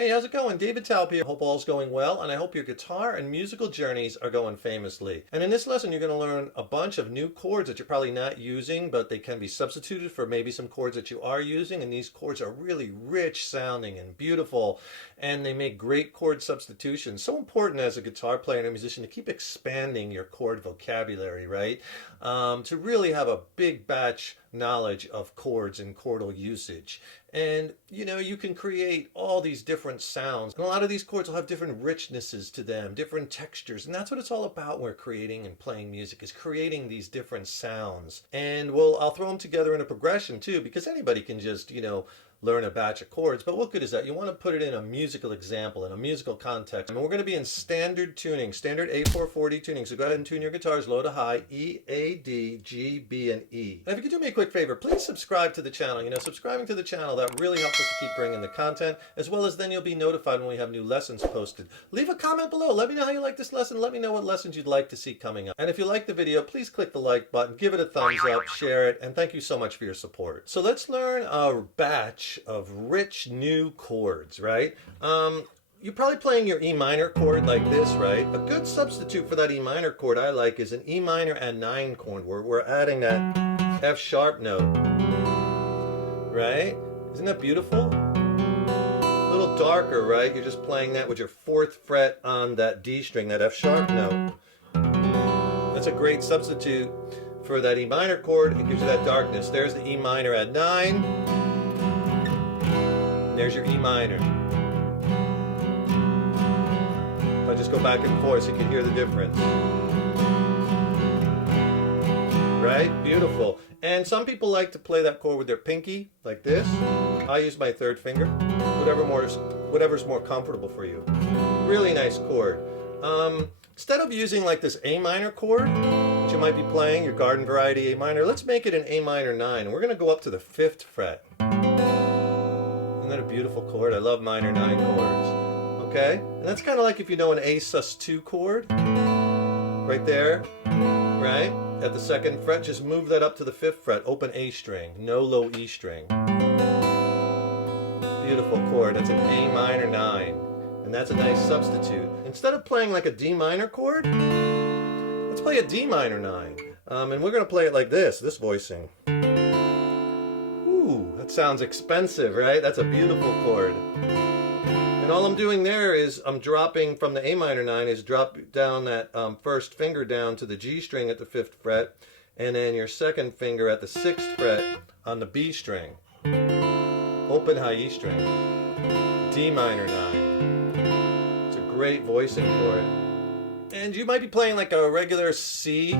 Hey, how's it going? David Talp here. Hope all's going well, and I hope your guitar and musical journeys are going famously. And in this lesson, you're going to learn a bunch of new chords that you're probably not using, but they can be substituted for maybe some chords that you are using. And these chords are really rich sounding and beautiful, and they make great chord substitutions. So important as a guitar player and a musician to keep expanding your chord vocabulary, right? To really have a big batch knowledge of chords and chordal usage. And you can create all these different sounds, and a lot of these chords will have different richnesses to them, different textures, and that's what it's all about when we're creating and playing music, is creating these different sounds. And I'll throw them together in a progression too, because anybody can just learn a batch of chords, but what good is that? You want to put it in a musical example, in a musical context. And we're going to be in standard tuning, standard A440 tuning. So go ahead and tune your guitars low to high, E, A, D, G, B, and E. And if you could do me a quick favor, please subscribe to the channel. Subscribing to the channel, that really helps us to keep bringing the content, as well as then you'll be notified when we have new lessons posted. Leave a comment below. Let me know how you like this lesson. Let me know what lessons you'd like to see coming up. And if you like the video, please click the like button, give it a thumbs up, share it, and thank you so much for your support. So let's learn a batch of rich new chords, right? You're probably playing your E minor chord like this, right? A good substitute for that E minor chord I like is an E minor and 9 chord, where we're adding that F sharp note, right? Isn't that beautiful? A little darker, right? You're just playing that with your 4th fret on that D string, that F sharp note. That's a great substitute for that E minor chord. It gives you that darkness. There's the E minor at 9. There's your E minor. If I just go back and forth so you can hear the difference. Right? Beautiful. And some people like to play that chord with their pinky, like this. I use my 3rd finger. Whatever's more comfortable for you. Really nice chord. Instead of using like this A minor chord, which you might be playing, your garden variety A minor, let's make it an A minor 9. And we're going to go up to the 5th fret. Isn't that a beautiful chord? I love minor 9 chords. Okay? And that's kind of like if you know an A sus2 chord. Right there. Right? At the 2nd fret, just move that up to the 5th fret. Open A string. No low E string. Beautiful chord. That's an A minor 9. And that's a nice substitute. Instead of playing like a D minor chord, let's play a D minor 9. And we're going to play it like this voicing. That sounds expensive, right? That's a beautiful chord. And all I'm doing there is I'm dropping from the A minor 9 is drop down that 1st finger down to the G string at the 5th fret, and then your 2nd finger at the 6th fret on the B string. Open high E string. D minor 9. It's a great voicing chord. And you might be playing like a regular C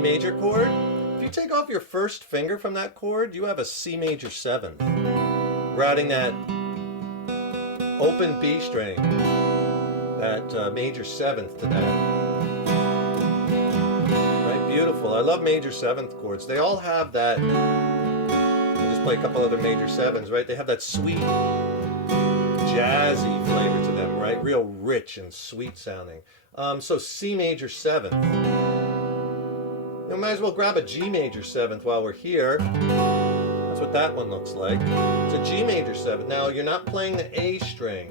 major chord. If you take off your 1st finger from that chord, you have a C major 7th. We're adding that open B string, that major 7th to that. Right, beautiful. I love major 7th chords. They all have that. I'll just play a couple other major 7s, right? They have that sweet, jazzy flavor to them, right? Real rich and sweet sounding. So C major 7th. You might as well grab a G major 7th while we're here. That's what that one looks like. It's a G major 7th. Now, you're not playing the A string.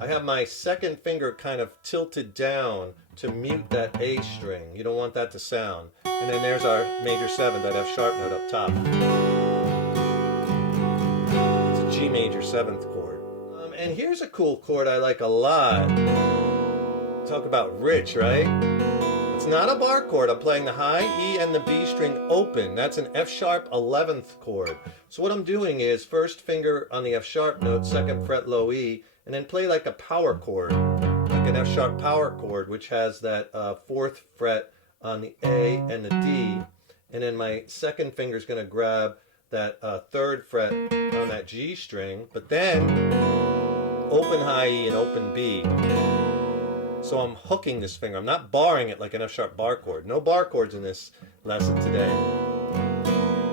I have my 2nd finger kind of tilted down to mute that A string. You don't want that to sound. And then there's our major 7th, that F sharp note up top. It's a G major 7th chord. And here's a cool chord I like a lot. Talk about rich, right? It's not a bar chord. I'm playing the high E and the B string open. That's an F sharp 11th chord. So what I'm doing is 1st finger on the F sharp note, 2nd fret low E, and then play like a power chord, like an F sharp power chord, which has that 4th fret on the A and the D, and then my 2nd finger is going to grab that 3rd fret on that G string, but then open high E and open B. So I'm hooking this finger. I'm not barring it like an F sharp bar chord. No bar chords in this lesson today.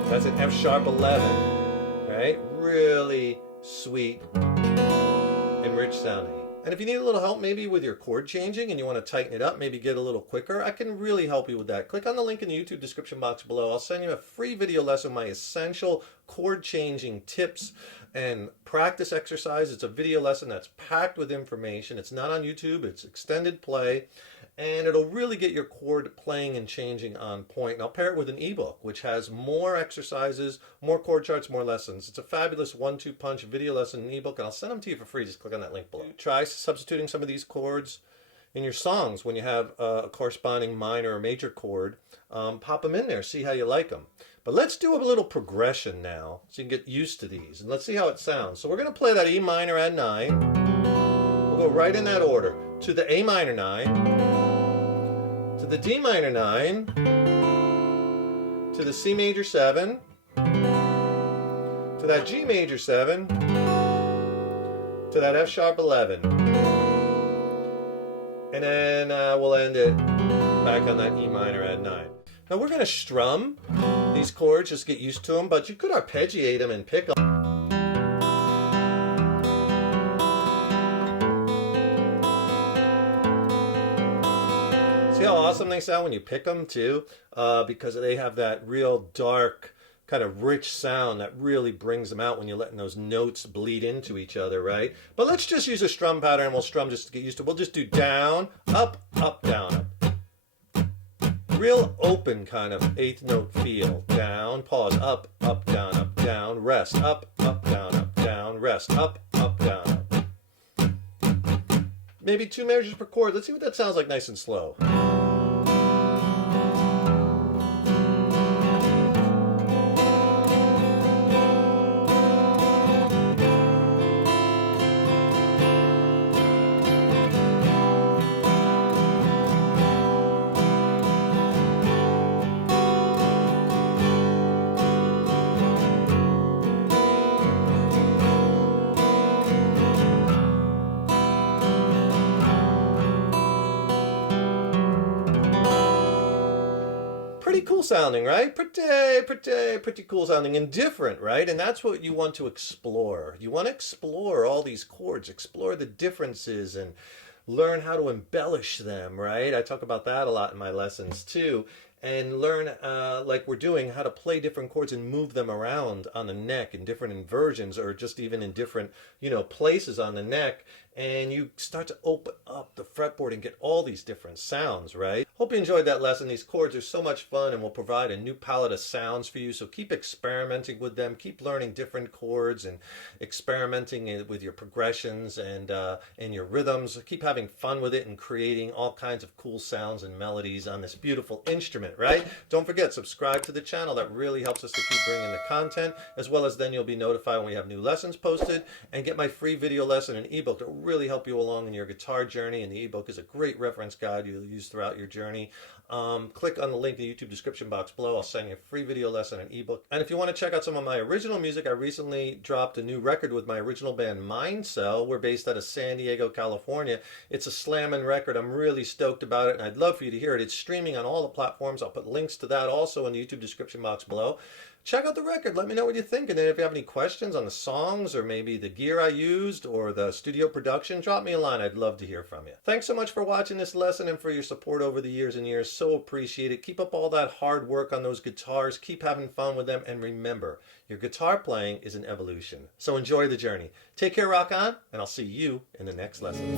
That's an F sharp 11, right? Really sweet and rich sounding. And if you need a little help maybe with your chord changing and you want to tighten it up, maybe get a little quicker, I can really help you with that. Click on the link in the YouTube description box below. I'll send you a free video lesson, my essential chord changing tips and practice exercise. It's a video lesson that's packed with information. It's not on YouTube, it's extended play, and it'll really get your chord playing and changing on point. And I'll pair it with an ebook, which has more exercises, more chord charts, more lessons. It's a fabulous 1-2 punch video lesson and ebook, and I'll send them to you for free. Just click on that link below. Try substituting some of these chords in your songs when you have a corresponding minor or major chord. Pop them in there, see how you like them. But let's do a little progression now so you can get used to these, and let's see how it sounds. So we're going to play that E minor add 9. We'll go right in that order to the A minor 9, to the D minor 9, to the C major 7, to that G major 7, to that F sharp 11. And then we'll end it back on that E minor add 9. Now we're going to strum these chords, just get used to them, but you could arpeggiate them and pick them. See how awesome they sound when you pick them too? Because they have that real dark, kind of rich sound that really brings them out when you're letting those notes bleed into each other, right? But let's just use a strum pattern and we'll strum just to get used to it. We'll just do down, up, down, up. Real open kind of eighth note feel. Down, pause, up, down, rest, up, down, rest, up, down, up. Maybe 2 measures per chord. Let's see what that sounds like nice and slow. Pretty cool sounding, right? Pretty cool sounding and different, right? And that's what you want to explore. You want to explore all these chords, explore the differences and learn how to embellish them, right? I talk about that a lot in my lessons too. And learn, like we're doing, how to play different chords and move them around on the neck in different inversions or just even in different, places on the neck. And you start to open up the fretboard and get all these different sounds, right? Hope you enjoyed that lesson. These chords are so much fun and will provide a new palette of sounds for you. So keep experimenting with them. Keep learning different chords and experimenting with your progressions and your rhythms. Keep having fun with it and creating all kinds of cool sounds and melodies on this beautiful instrument, right? Don't forget, subscribe to the channel. That really helps us to keep bringing the content, as well as then you'll be notified when we have new lessons posted, and get my free video lesson and ebook that will really help you along in your guitar journey. And the ebook is a great reference guide you'll use throughout your journey. Click on the link in the YouTube description box below. I'll send you a free video lesson and ebook. And if you want to check out some of my original music, I recently dropped a new record with my original band Mind Cell. We're based out of San Diego, California. It's a slamming record. I'm really stoked about it, and I'd love for you to hear it. It's streaming on all the platforms. I'll put links to that also in the YouTube description box below. Check out the record. Let me know what you think. And then if you have any questions on the songs or maybe the gear I used or the studio production, drop me a line. I'd love to hear from you. Thanks so much for watching this lesson and for your support over the years and years. So appreciate it. Keep up all that hard work on those guitars. Keep having fun with them. And remember, your guitar playing is an evolution. So enjoy the journey. Take care, rock on, and I'll see you in the next lesson.